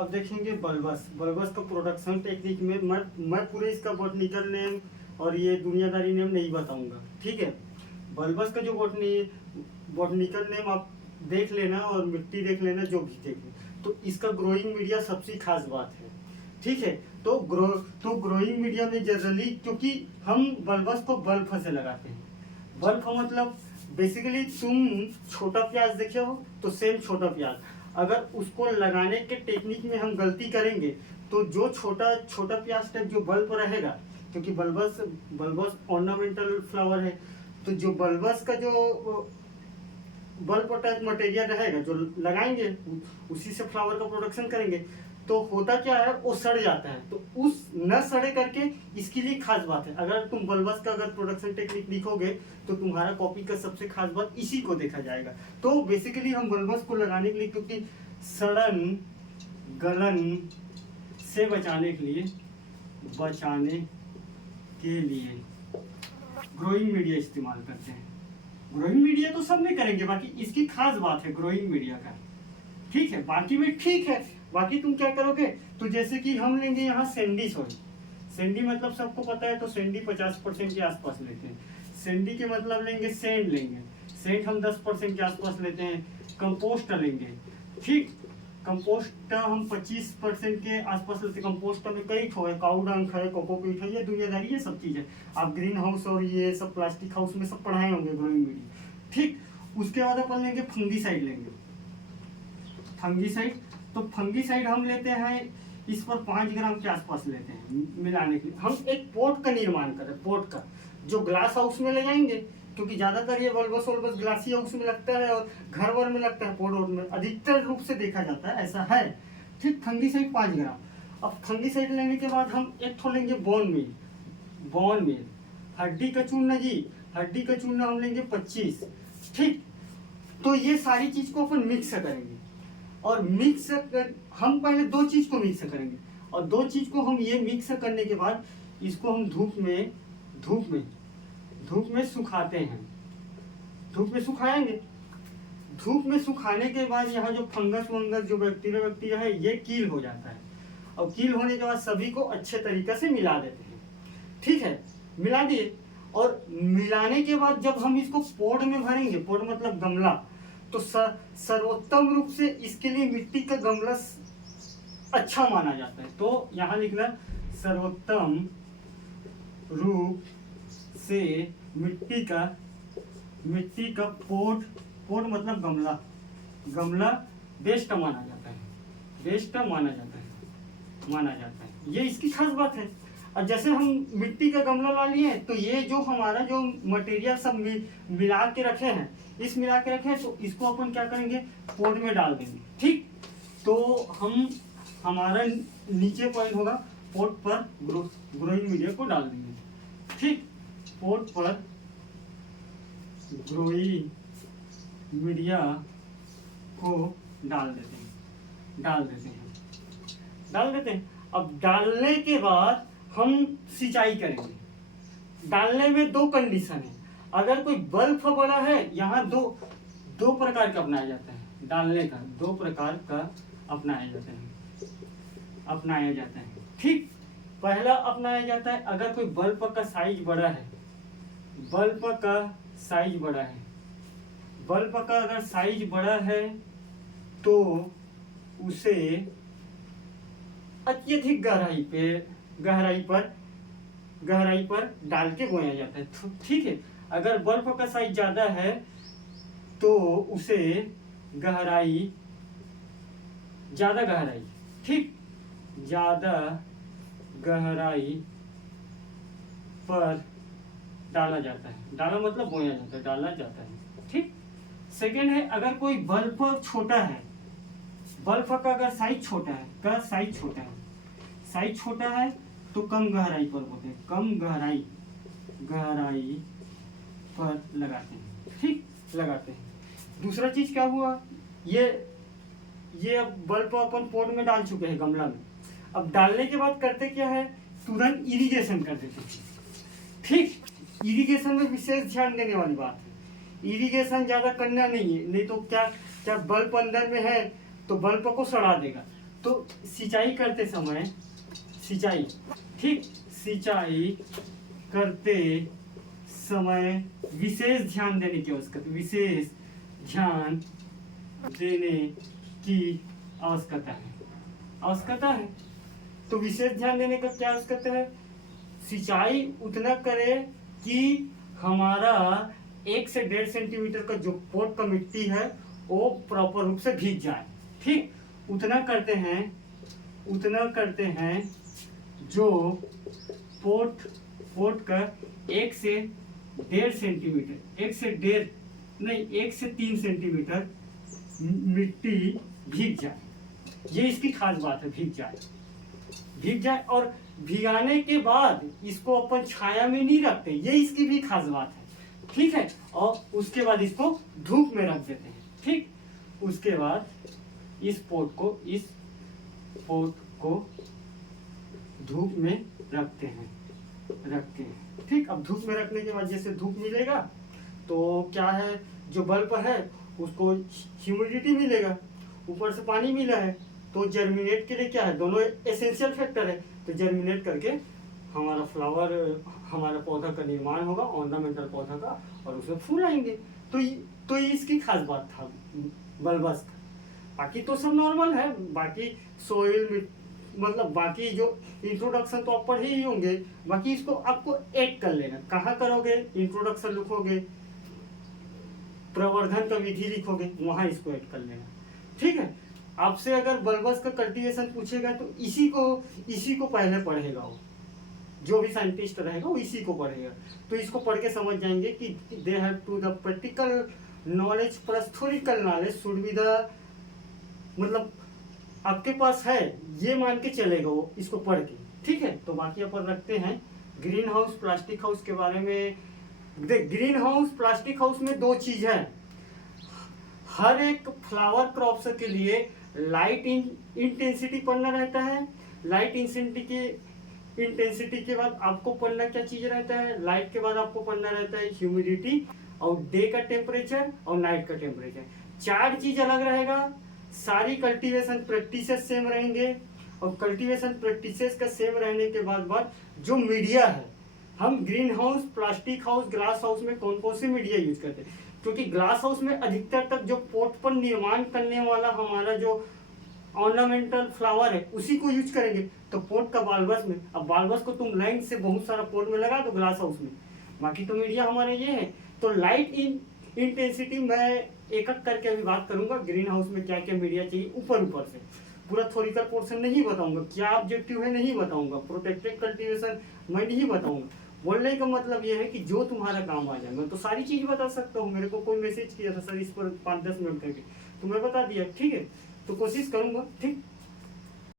अब देखेंगे bulbs bulbs का प्रोडक्शन टेक्निक में मैं पूरे इसका बॉटनिकल नेम और ये दुनियादारी नेम नहीं बताऊंगा, ठीक है। बल्बस का जो बॉटनिकल नेम आप देख लेना और मिट्टी देख लेना जो भी देखें, तो इसका ग्रोइंग मीडिया सबसे खास बात है, ठीक है। तो ग्रोइंग मीडिया में जनरली, क्योंकि हम बल्बस को बल्ब से लगाते हैं। बल्ब मतलब बेसिकली तुम छोटा प्याज देखे हो तो सेम छोटा प्याज, अगर उसको लगाने के टेक्निक में हम गलती करेंगे तो जो छोटा छोटा प्याज टाइप जो बल्ब रहेगा, क्योंकि बल्बस ऑर्नामेंटल फ्लावर है, तो जो बल्बस का जो बल्ब टाइप मटेरियल रहेगा जो लगाएंगे उसी से फ्लावर का प्रोडक्शन करेंगे, तो होता क्या है वो सड़ जाता है। तो उस न सड़े करके इसके लिए खास बात है, अगर तुम बल्बस का अगर प्रोडक्शन टेक्निक लिखोगे तो तुम्हारा कॉपी का सबसे खास बात इसी को देखा जाएगा। तो बेसिकली हम बल्बस को लगाने के लिए, क्योंकि सड़न गलन से बचाने के लिए ग्रोइंग मीडिया इस्तेमाल करते हैं। ग्रोइंग मीडिया तो सब में करेंगे, बाकी इसकी खास बात है ग्रोइंग मीडिया का, ठीक है। बाकी में ठीक है, बाकी तुम क्या करोगे, तो जैसे कि हम लेंगे यहाँ सैंडी सॉइल। सैंडी मतलब सबको पता है, तो सैंडी 50% के आसपास लेते हैं। सैंडी के मतलब लेंगे सेंड हम 10% के आसपास लेते हैं। कंपोस्ट लेंगे, ठीक, कंपोस्ट हम 25% के आसपास लेते हैं। कंपोस्ट में कई ठो है, काऊ डंक है, कोकोपीट है, ये दुनियादारी ये सब चीज़ है। आप ग्रीन हाउस और ये सब प्लास्टिक हाउस में सब पढ़ाए होंगे ग्रोइंग मीडिया, ठीक। उसके बाद अपन लेंगे फंगीसाइड लेंगे। तो फंगीसाइड हम लेते हैं, इस पर 5 ग्राम के आसपास लेते हैं मिलाने के लिए। हम एक पोट का निर्माण करें, पोट का जो ग्लास हाउस में ले जाएंगे, क्योंकि ज्यादातर ये बल्बस ग्लासी हाउस में लगता है और घर वर में लगता है, पोट में अधिकतर रूप से देखा जाता है, ऐसा है, ठीक। फंगीसाइड 5 ग्राम। अब फंगीसाइड लेने के बाद हम एक थोड़ा लेंगे बोन मील, हड्डी का चूर्ण जी, हड्डी का चूर्ण हम लेंगे 25, ठीक। तो ये सारी चीज को अपन मिक्स करेंगे, और हम पहले 2 चीज को मिक्स करेंगे, और 2 चीज को हम ये मिक्स करने के बाद इसको हम धूप में सुखाते हैं। धूप में सुखाएंगे, धूप में सुखाने के बाद यहाँ जो फंगस वंगस जो बैक्टीरिया है ये कील हो जाता है, और कील होने के बाद सभी को अच्छे तरीके से मिला देते हैं, ठीक है। मिला दिए, और मिलाने के बाद जब हम इसको पोट में भरेंगे, पोट मतलब गमला, तो सर्वोत्तम रूप से इसके लिए मिट्टी का गमला अच्छा माना जाता है। तो यहाँ लिखना सर्वोत्तम रूप से मिट्टी का पोट मतलब गमला बेस्ट माना जाता है, ये इसकी खास बात है। और जैसे हम मिट्टी का गमला ला लिए, तो ये जो हमारा जो मटेरियल सब मिला के रखे हैं, तो इसको अपन क्या करेंगे, पोट में डाल देंगे, ठीक। तो हमारा नीचे पॉइंट होगा, पोट पर ग्रोइंग मीडिया को डाल देंगे, ठीक। पोट पर ग्रोइंग मीडिया को डाल देते हैं। अब डालने के बाद हम सिंचाई करेंगे। डालने में 2 कंडीशन है। अगर कोई बल्ब बड़ा है, यहाँ दो प्रकार का अपनाया जाता है, डालने का 2 प्रकार का अपनाया जाता है, ठीक। पहला अपनाया जाता है, अगर कोई बल्ब का साइज बड़ा है, अगर साइज बड़ा है तो उसे अत्यधिक गहराई पर डाल के बोया जाता है, ठीक है। अगर बल्ब का साइज ज्यादा है तो उसे ज्यादा गहराई, ठीक, ज्यादा गहराई पर डाला जाता है। डाला मतलब बोया जाता है, डाला जाता है, ठीक। सेकेंड है, अगर कोई बल्ब छोटा है, बल्ब का अगर साइज छोटा है, तो कम गहराई पर बोलते हैं, कम गहराई पर लगाते हैं, ठीक, लगाते हैं। दूसरा चीज क्या हुआ, ये अब बल्ब अपन पोट में डाल चुके हैं, गमला में। अब डालने के बाद करते क्या है, तुरंत इरिगेशन कर देते हैं, ठीक। इरिगेशन में विशेष ध्यान देने वाली बात है, इरिगेशन ज्यादा करना नहीं है, नहीं तो क्या बल्ब अंदर में है तो बल्ब को सड़ा देगा। तो सिंचाई करते समय सिंचाई, ठीक, सिंचाई करते समय विशेष ध्यान देने की आवश्यकता, विशेष ध्यान देने की आवश्यकता है। तो विशेष ध्यान देने का क्या आवश्यकता है? सिंचाई उतना करे कि हमारा 1 से 1.5 सेंटीमीटर का जो पोट का मिट्टी है वो प्रॉपर रूप से भीग जाए, ठीक, उतना करते हैं जो पोट का 1 से 1.5 सेंटीमीटर, 1 से 3 सेंटीमीटर मिट्टी भीग जाए। ये इसकी खास बात है, भीग जाए। और भिगाने के बाद इसको अपन छाया में नहीं रखते, ये इसकी भी खास बात है, ठीक है। और उसके बाद इसको धूप में रख देते हैं, ठीक। उसके बाद इस पोट को धूप में रखते हैं, ठीक। अब धूप में रखने के बाद जैसे धूप मिलेगा तो क्या है, जो बल्ब है उसको ह्यूमिडिटी मिलेगा, ऊपर से पानी मिला है, तो जर्मिनेट के लिए क्या है, दोनों एसेंशियल फैक्टर है। तो जर्मिनेट करके हमारा पौधा का निर्माण होगा, ऑर्नामेंटल पौधा का, और उसमें फूल आएंगे। तो ये इसकी खास बात था बल्बस का। बाकी तो सब नॉर्मल है, बाकी सोइल मतलब बाकी जो इंट्रोडक्शन तो आप पढ़े ही होंगे, बाकी इसको आपको ऐड कर लेना। कहाँ करोगे? इंट्रोडक्शन लिखोगे, प्रवर्धन का विधि लिखोगे, वहां इसको ऐड कर लेना, ठीक है। आपसे अगर बल्बस का कल्टीवेशन पूछेगा तो इसी को पहले पढ़ेगा वो, जो भी साइंटिस्ट रहेगा वो इसी को पढ़ेगा। तो इसको पढ़ के समझ जाएंगे कि they have to the practical knowledge plus theoretical knowledge should be the, मतलब आपके पास है ये मान के चलेगा वो इसको पढ़ के, ठीक है। तो बाकी अपन रखते हैं ग्रीन हाउस प्लास्टिक हाउस के बारे में। देख, ग्रीन हाउस प्लास्टिक हाउस में 2 चीज है। हर एक फ्लावर क्रॉप्स के लिए लाइट इंटेंसिटी पढ़ना रहता है। लाइट इंटेंसिटी के बाद आपको पढ़ना क्या चीज रहता है? लाइट के बाद आपको पढ़ना रहता है ह्यूमिडिटी और डे का टेम्परेचर और नाइट का टेम्परेचर। 4 चीज अलग रहेगा। सारी कल्टीवेशन प्रैक्टिसेस सेम रहेंगे, और कल्टीवेशन प्रैक्टिसेस का सेम रहने के बाद जो मीडिया है, हम green house, plastic house, glass house में कौन कौन से मीडिया यूज करते हैं, क्योंकि ग्लास हाउस में अधिकतर तक जो पोट पर निर्माण करने वाला हमारा जो ऑर्नामेंटल फ्लावर है उसी को यूज करेंगे। तो पोट का बाल्बस में, अब बाल्बस को तुम लाइन से बहुत सारा पोट में लगा दो ग्लास हाउस में, बाकी तो मीडिया हमारे ये है। तो लाइट इंटेंसिटी मैं एक करके अभी बात करूंगा, ग्रीन हाउस में क्या क्या मीडिया चाहिए, ऊपर से पूरा थ्योरिकल पोर्शन नहीं बताऊंगा, क्या ऑब्जेक्टिव है नहीं बताऊंगा, प्रोटेक्टेड कल्टीवेशन मैं नहीं बताऊंगा। बोलने का मतलब ये है कि जो तुम्हारा काम आ जाए। मैं तो सारी चीज बता सकता हूँ, मेरे को कोई मैसेज किया था सर इस पर 5-10 मिनट करके, तो मैं बता दिया, ठीक है। तो कोशिश करूंगा, ठीक।